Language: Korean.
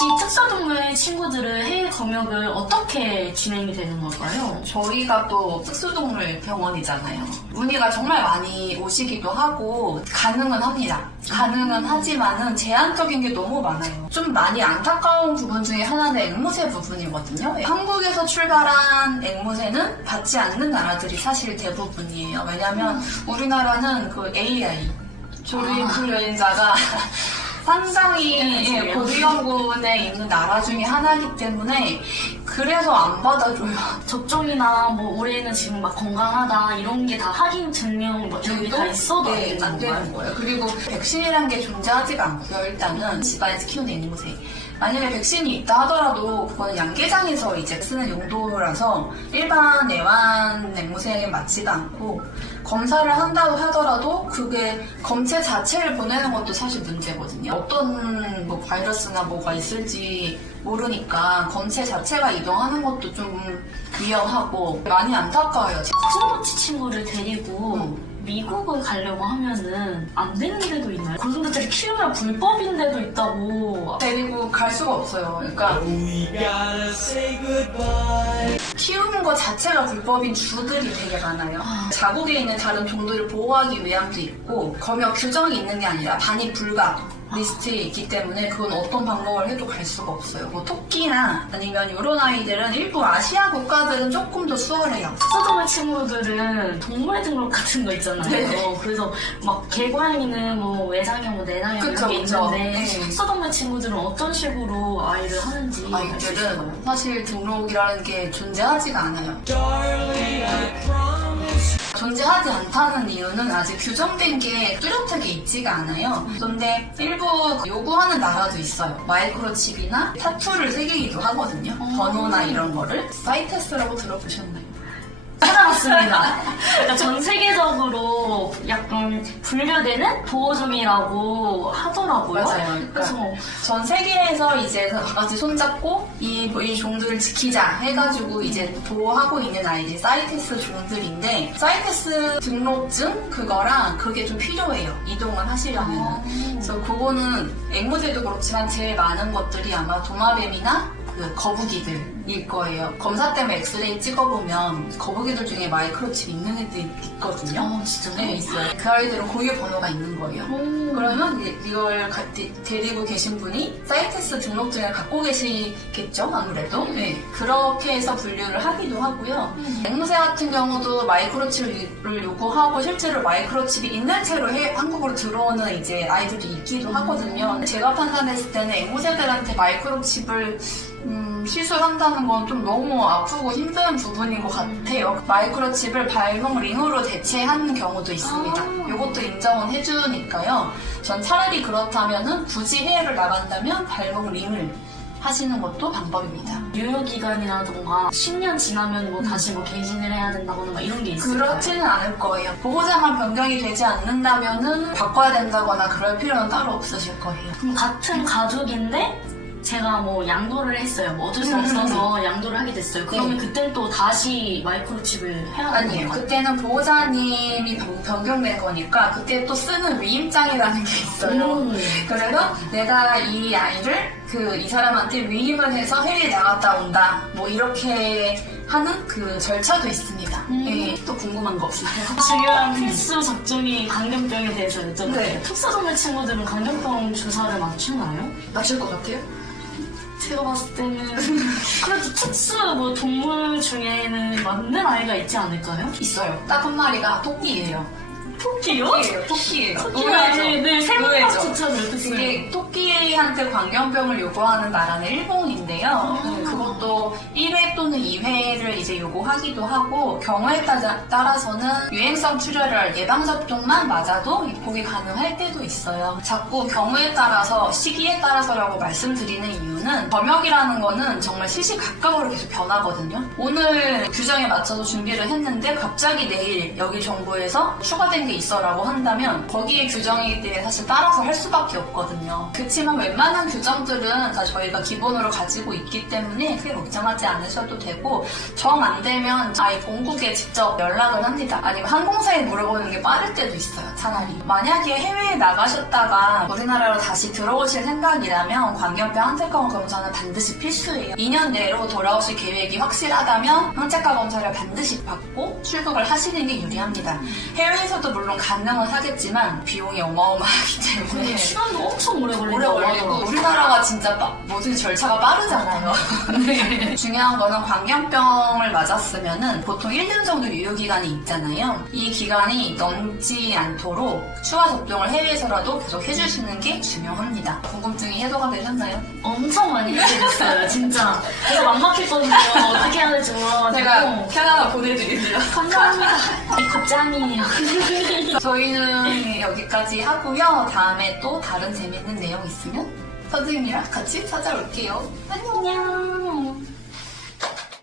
혹시 특수동물 친구들은 해외 검역을 어떻게 진행이 되는 걸까요? 저희가 또 특수동물 병원이잖아요. 문의가 정말 많이 오시기도 하고 가능은 합니다. 가능은 하지만은 제한적인 게 너무 많아요. 좀 많이 안타까운 부분 중에 하나는 앵무새 부분이거든요. 한국에서 출발한 앵무새는 받지 않는 나라들이 사실 대부분이에요. 왜냐면 우리나라는 그 AI 조류인플루엔자가 상당히 고위험군에 있는 나라 중에 하나이기 때문에 그래서 안 받아줘요. 접종이나 뭐 올해는 지금 막 건강하다 이런 게 다 확인 증명 뭐 이런 게 다 있어도 안 되는 거예요. 그리고 백신이란 게 존재하지가 않고요. 일단은 집안에서 키우는 앵무새. 만약에 백신이 있다 하더라도 그거는 양계장에서 이제 쓰는 용도라서 일반 애완 앵무새에게 맞지가 않고 검사를 한다고 하더라도 그게 검체 자체를 보내는 것도 사실 문제거든요. 어떤 뭐 바이러스나 뭐가 있을지 모르니까 검체 자체가 이동하는 것도 좀 위험하고 많이 안타까워요. 고슴도치 친구를 데리고 미국을 가려고 하면은 안 되는 데도 있나요? 고슴도치를 키우면 불법인 데도 있다고. 데리고 갈 수가 없어요. 그러니까 키우는 것 자체가 불법인 주들이 되게 많아요. 자국에 있는 다른 종들을 보호하기 위함도 있고 검역 규정이 있는 게 아니라 반입 불가 리스트에 있기 때문에 그건 어떤 방법을 해도 갈 수가 없어요. 뭐 토끼나 아니면 이런 아이들은 일부 아시아 국가들은 조금 더 수월해요. 특수동물 친구들은 동물 등록 같은 거 있잖아요. 네. 그래서 막 개고양이는 뭐 외상형, 뭐 내장형 이런 게 있는데 네. 특수동물 친구들은 어떤 식으로 아이를 하는지 아이들은 사실 등록이라는 게 존재하지가 않아요. 존재하지 않다는 이유는 아직 규정된 게 뚜렷하게 있지가 않아요. 그런데 일부 요구하는 나라도 있어요. 마이크로칩이나 타투를 새기기도 하거든요. 번호나 이런 거를. 사이테스라고 들어보셨나요? 찾아봤습니다. 그러니까 전 세계적으로 약간 분류되는 보호종이라고 하더라고요. 맞아요. 그래서 전 세계에서 이제 다 같이 손잡고 이 종들을 지키자 해가지고 이제 보호하고 있는 아이들이 사이테스 종들인데 사이테스 등록증 그거랑 그게 좀 필요해요. 이동을 하시려면. 그래서 그거는 앵무새도 그렇지만 제일 많은 것들이 아마 도마뱀이나 그 거북이들일 거예요. 검사 때문에 엑스레이 찍어보면 거북이들 중에 마이크로칩 있는 애들 있거든요. 진짜요? 네, 있어요. 그 아이들은 고유 번호가 있는 거예요. 그러면 이걸 데리고 계신 분이 사이테스 등록증을 갖고 계시겠죠, 아무래도. 네, 그렇게 해서 분류를 하기도 하고요. 앵무새 같은 경우도 마이크로칩을 요구하고 실제로 마이크로칩이 있는 채로 한국으로 들어오는 이제 아이들도 있기도 하거든요. 제가 판단했을 때는 앵무새들한테 마이크로칩을 시술한다는 건 좀 너무 아프고 힘든 부분인 것 같아요. 마이크로칩을 발목 링으로 대체하는 경우도 있습니다. 이것도 인정은 해주니까요. 전 차라리 그렇다면은 굳이 해외를 나간다면 발목 링을 하시는 것도 방법입니다. 유효기간이라던가 10년 지나면 뭐 다시 뭐 개진을 해야 된다거나 막 이런 게 있을까요? 그렇지는 않을 거예요. 보호자만 변경이 되지 않는다면은 바꿔야 된다거나 그럴 필요는 따로 없으실 거예요. 그럼 같은 가족인데 제가 뭐 양도를 했어요. 뭐 어쩔 수 없어서 양도를 하게 됐어요. 그러면 그때는 또 다시 마이크로칩을 해야 되는 아니에요. 건가요? 그때는 보호자님이 변경된 거니까 그때 또 쓰는 위임장이라는 게 있어요. 그래서 내가 이 아이를 이 사람한테 위임을 해서 해외에 나갔다 온다. 뭐 이렇게 하는 그 절차도 있습니다. 네, 또 궁금한 거 없나요? 중요한 필수 접종이 광견병에 대해서 여쭤볼게요. 네. 특수동물 친구들은 광견병 주사를 맞추나요? 맞을 것 같아요? 제가 봤을 때는 그래도 특수 뭐 동물 중에는 맞는 아이가 있지 않을까요? 있어요. 딱 한 마리가 토끼예요. 토끼요? 토끼예요. 토끼가 네, 생각조차도 못했어요. 이게 토끼한테 광견병을 요구하는 나라는 일본인데요. 그것도 1회 또는 2회를 이제 요구하기도 하고 경우에 따라서는 유행성 출혈을 예방접종만 맞아도 입국이 가능할 때도 있어요. 자꾸 경우에 따라서 시기에 따라서라고 말씀드리는 이유는 검역이라는 거는 정말 시시각각으로 계속 변하거든요. 오늘 규정에 맞춰서 준비를 했는데 갑자기 내일 여기 정부에서 추가된 게 있어라고 한다면 거기에 규정이기 때문에 사실 따라서 할 수밖에 없거든요. 그렇지만 웬만한 규정들은 다 저희가 기본으로 가지고 있기 때문에 크게 걱정하지 않으셔도 되고 정 안 되면 아예 본국에 직접 연락을 합니다. 아니면 항공사에 물어보는 게 빠를 때도 있어요. 차라리. 만약에 해외에 나가셨다가 우리나라로 다시 들어오실 생각이라면 광견병 항체과 검사는 반드시 필수예요. 2년 내로 돌아오실 계획이 확실하다면 항체과 검사를 반드시 받고 출국을 하시는 게 유리합니다. 해외에서도 물론 가능은 하겠지만 비용이 어마어마하기 때문에 근데 시간도 엄청 오래 오래 걸린다고 걸리고 하더라고요. 우리나라가 진짜 모든 절차가 빠르잖아요. 중요한 거는 광견병을 맞았으면은 보통 1년 정도 유효기간이 있잖아요. 이 기간이 넘지 않도록 추가 접종을 해외에서라도 계속 해주시는 게 중요합니다. 궁금증이 해소가 되셨나요? 엄청 많이 해결됐어요, 진짜. 그래서 막막했거든요. 어떻게 해야 될지 몰라가지고. 제가 캐나다 보내드릴게요. 감사합니다. 이거 짱이에요. 저희는 여기까지 하고요. 다음에 또 다른 재밌는 내용 있으면 선생님이랑 같이 찾아올게요. 안녕.